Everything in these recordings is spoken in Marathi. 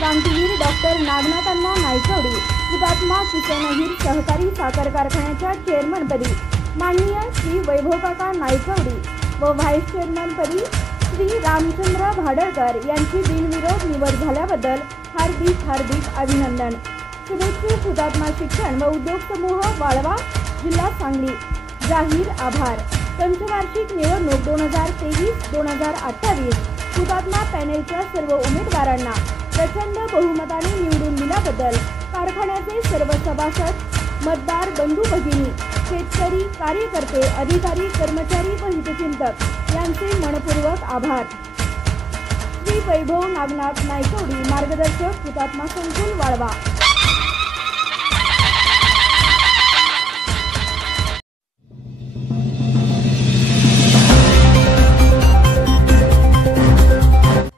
क्रांतीवीर डॉक्टर नागनाथांना नायकवडी हुतात्मा किसन अहिर सहकारी साखर कारखान्याच्या चेअरमनपदी माननीय श्री वैभवकाका नायकवडी व व्हाईस चेअरमनपदी श्री रामचंद्र भाडळकर यांची बिनविरोध निवड झाल्याबद्दल हार्दिक अभिनंदन। शुभेच्छुक हुतात्मा शिक्षण व उद्योग समूह वाळवा जिल्हा सांगली जाहीर आभार। पंचवार्षिक निवडणूक 2023-2028 हुतात्मा पॅनेलच्या सर्व उमेदवारांना प्रचंड बहुमताने निवडून दिल्याबद्दल कारखान्याचे सर्व सभासद, मतदार बंधू भगिनी, शेतकरी, कार्यकर्ते, अधिकारी, कर्मचारी व हितचिंतक यांचे मनपूर्वक आभार। श्री वैभव नागनाथ नायकवडी, मार्गदर्शक, हुतात्मा संकुल वाळवा।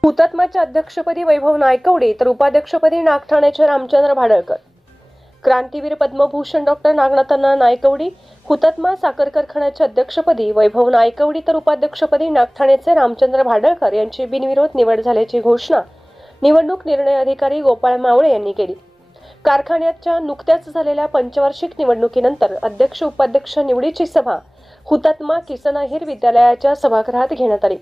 हुतात्माच्या अध्यक्षपदी वैभव नायकवडी तर उपाध्यक्षपदी नागठाण्याचे रामचंद्र भाडळकर। क्रांतीवीर पद्मभूषण डॉक्टर नागनाथांना नायकवडी हुतात्मा साखर कारखान्याच्या अध्यक्षपदी वैभव नायकवडी तर उपाध्यक्षपदी नागठाण्याचे रामचंद्र भाडळकर यांची बिनविरोध निवड झाल्याची घोषणा निवडणूक निर्णय अधिकारी गोपाळ मावळे यांनी केली। कारखान्याच्या नुकत्याच झालेल्या पंचवार्षिक निवडणुकीनंतर अध्यक्ष उपाध्यक्ष निवडीची सभा हुतात्मा किसन अहिर विद्यालयाच्या सभागृहात घेण्यात आली।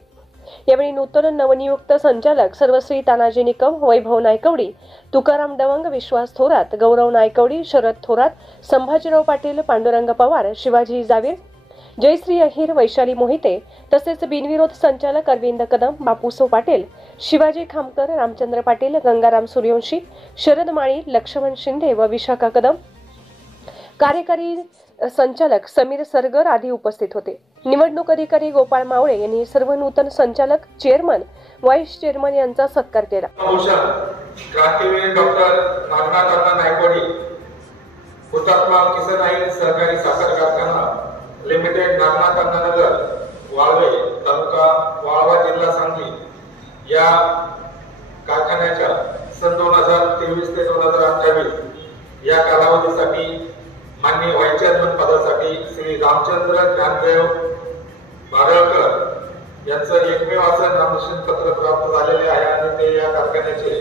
यावेळी नूतन नवनियुक्त संचालक सर्वश्री तानाजी निकम, वैभव नायकवडी, तुकाराम डवंग, विश्वास थोरात, गौरव नायकवडी, शरद थोरात, संभाजीराव पाटील, पांडुरंग पवार, शिवाजी जावीर, जयश्री अहिर, वैशाली मोहिते तसेच बिनविरोध संचालक अरविंद कदम, बापूसो पाटील, शिवाजी खामकर, रामचंद्र पाटील, गंगाराम सूर्यवंशी, शरद माळी, लक्ष्मण शिंदे व विशाखा कदम, कार्यकारी संचालक समीर सरगर आदी उपस्थित होते। निवडणूक अधिकारी गोपाळ मावळे यांनी सर्व नूतन संचालक, चेअरमन, व्हाईस चेअरमन यांचा सत्कार केला। क्रांतीवीर डॉक्टर नागनाथांना नायकवडी हुतात्मा किसन अहिर सहकारी साखर कारखाना लिमिटेड, नागनाथांना नगर, वाळवे तालुका वाळवा जिल्हा सांगली या कारखान्याच्या सन 2023 ते 2028 या कालावधीसाठी माननीय व्हाईस चेअरमन पदासाठी श्री रामचंद्र ज्ञानदेव भाडळकर यांचं एकमेव असं नामनिर्देशन पत्र प्राप्त झालेले आहे आणि ते या कारखान्याचे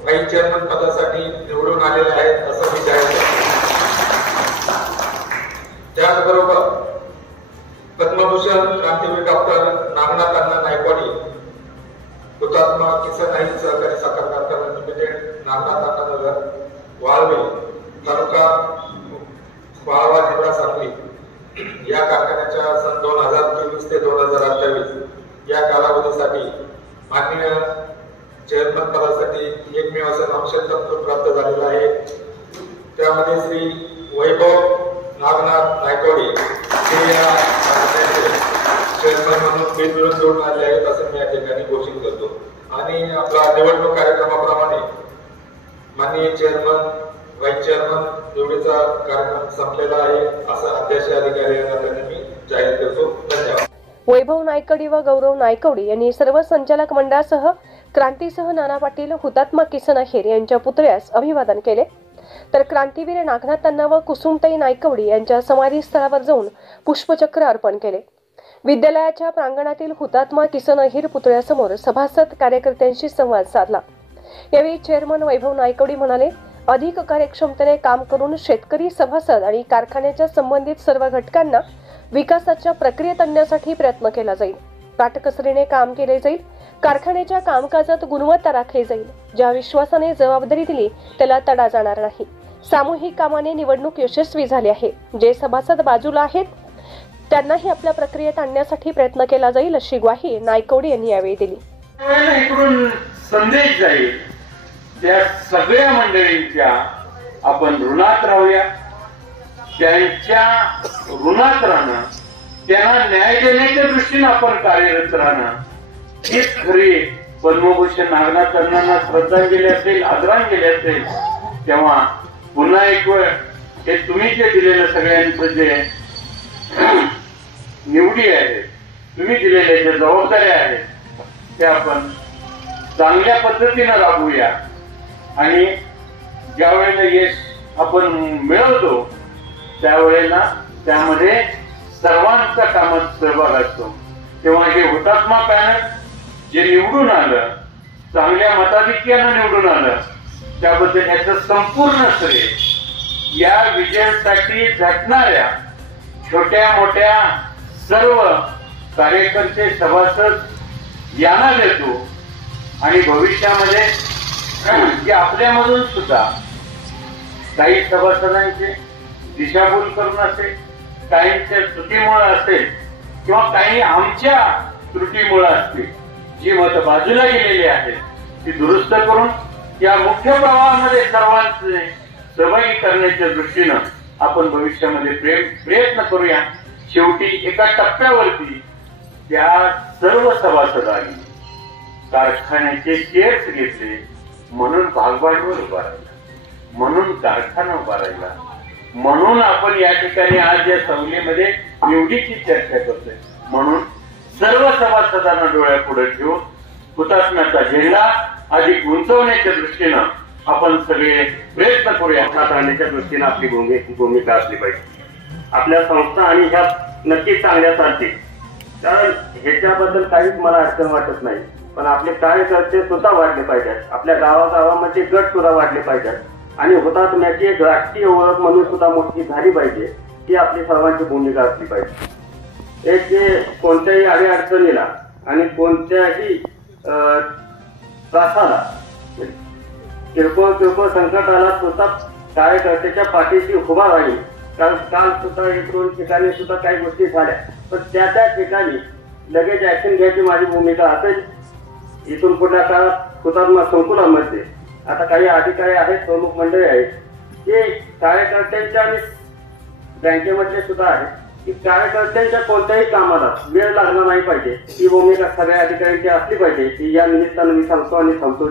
व्हाईस चेअरमन पदासाठी निवडून आलेले आहेत असं मी जाहीर करतो। त्याचबरोबर पद्मभूषण क्रांतीवीर डॉक्टर नागनाथांना नायकवडी हुतात्मा किसन अहिर सहकारी साखर कारखाना लिमिटेड, नागनाथांना नगर, वाळवे तालुका वाळवा जिल्हा सांगली या कारखान्याच्या सन 2023 ते 2028 या कालावधीसाठी माननीय चेअरमन पदासाठी एकमेव असं नामनिर्देशन पत्र प्राप्त झालेलं आहे। त्यामध्ये श्री वैभव नागनाथ नायकवडी हे या कारखान्याचे चेअरमन म्हणून बिनविरोध निवडून आले आहेत असं मी या ठिकाणी घोषित करतो। आणि आपला निवडणूक कार्यक्रमाप्रमाणे माननीय चेअरमन, व्हाईस चेअरमन निवडीचा कार्यक्रम संपलेला आहे असं अध्यक्ष अधिकारी यांना मी जाहीर करतो। धन्यवाद। वैभव नायकवडी व गौरव नायकवडी यांनी सर्व संचालक मंडळासह क्रांतीसह नाना पाटील, हुतात्मा किसन अहिर यांच्या पुतळ्यास अभिवादन केले। तर क्रांतीवीर नागनाथांना व कुसुमताई नायकवडी यांच्या समाधीस्थळावर जाऊन पुष्पचक्र अर्पण केले। विद्यालयाच्या प्रांगणातील हुतात्मा किसन अहिर पुतळ्यासमोर सभासद, कार्यकर्त्यांशी संवाद साधला। यावेळी चेअरमन वैभव नायकवडी म्हणाले, अधिक कार्यक्षमतेने काम करून शेतकरी, सभासद आणि कारखान्याच्या संबंधित सर्व घटकांना विकासाच्या प्रक्रियेत आणण्यासाठी प्रयत्न केला जाईल। काटकसरीने काम केले जाईल। कारखान्याच्या कामकाजात गुणवत्ता राखली जाईल। ज्या विश्वासाने जबाबदारी दिली त्याला तडा जाणार नाही। सामूहिक कामाने निवडणूक यशस्वी झाली आहे। जे सभासद बाजूला आहेत त्यांनाही आपल्या प्रक्रियेत आणण्यासाठी प्रयत्न केला जाईल अशी ग्वाही नायकवडी यांनी यावेळी दिली। इकडून संदेश जाईल त्या सगळ्या मंडळींच्या आपण ऋणात राहूया। त्यांच्या ऋणात राहणं, त्यांना न्याय देण्याच्या दृष्टीने आपण कार्यरत राहणं हीच खरी पद्मभूषण नागनाथांना श्रद्धांजली असेल, आदरांजली असेल। तेव्हा पुन्हा एक वेळ हे तुम्ही जे दिलेलं सगळ्यांचं जे निवडी आहे, तुम्ही दिलेल्या ज्या जबाबदाऱ्या आहेत त्या आपण चांगल्या पद्धतीने राबवूया आणि ज्या वेळेला यश आपण मिळवतो त्यावेळेला त्यामध्ये सर्वांचा कामात सहभाग असतो। तेव्हा हे हुतात्मा पॅनल जे निवडून आलं चांगल्या मताधिक्यानं निवडून आलं त्याबद्दल याचं संपूर्ण श्रेय या विजयासाठी झटणाऱ्या छोट्या मोठ्या सर्व कार्यकर्ते सभासद यांना देतो आणि भविष्यामध्ये जे आपल्यामधून सुद्धा काही सभासदांचे दिशाभूल करून असेल, काहींच्या त्रुटीमुळे असेल किंवा काही आमच्या त्रुटीमुळे असतील, जी मत बाजूला गेलेली आहेत ती दुरुस्त करून या मुख्य प्रवाहामध्ये सर्वांचे सहभागी करण्याच्या दृष्टीनं आपण भविष्यामध्ये प्रयत्न करूया. शेवटी एका टप्प्यावरती त्या सर्व सभासदांनी कारखान्याचे शेअर्स घेतले म्हणून भागभांडवल उभा राहिला, म्हणून कारखाना उभा राहिला, म्हणून आपण या ठिकाणी आज या संस्थेमध्ये निवडीची चर्चा करतोय. म्हणून सर्व सभासदांना डोळ्यापुढे ठेवून हुतात्म्याचा झेंडा अधिक उंचवण्याच्या दृष्टीनं आपण सगळे प्रयत्न करूया. करण्याच्या दृष्टीनं आपली भूमिका असली पाहिजे. आपल्या संस्था आणि ह्या नक्कीच चांगल्या चालतील, कारण ह्याच्याबद्दल काहीच मला अडचण वाटत नाही. पण आपले कार्यकर्ते सुद्धा वाढले पाहिजेत, आपल्या गावागावामध्ये गट सुद्धा वाढले पाहिजेत आणि हुतात्म्याची एक राष्ट्रीय ओळख म्हणून सुद्धा मोठी झाली पाहिजे. ही आपली सर्वांची भूमिका असली पाहिजे. एक जे कोणत्याही अडीअडचणीला आणि कोणत्याही त्रासाला किरकोळ संकटाला सुद्धा कार्यकर्त्याच्या पाठीशी उभा राहील. कारण काल सुद्धा एक दोन ठिकाणी सुद्धा काही गोष्टी झाल्या, पण त्या ठिकाणी लगेच ऍक्शन घ्यायची माझी भूमिका असेल. इथून पुढल्या काळात हुतात्मा संकुलामध्ये आता काही अधिकारी आहेत, प्रमुख मंडळी आहेत, ते कार्यकर्त्यांच्या आणि बँकेमधले सुद्धा आहेत की कार्यकर्त्यांच्या कोणत्याही कामाला वेळ लागला नाही पाहिजे. ही भूमिका सगळ्या अधिकाऱ्यांची असली पाहिजे. की या निमित्तानं मी सांगतो आणि थांबतो.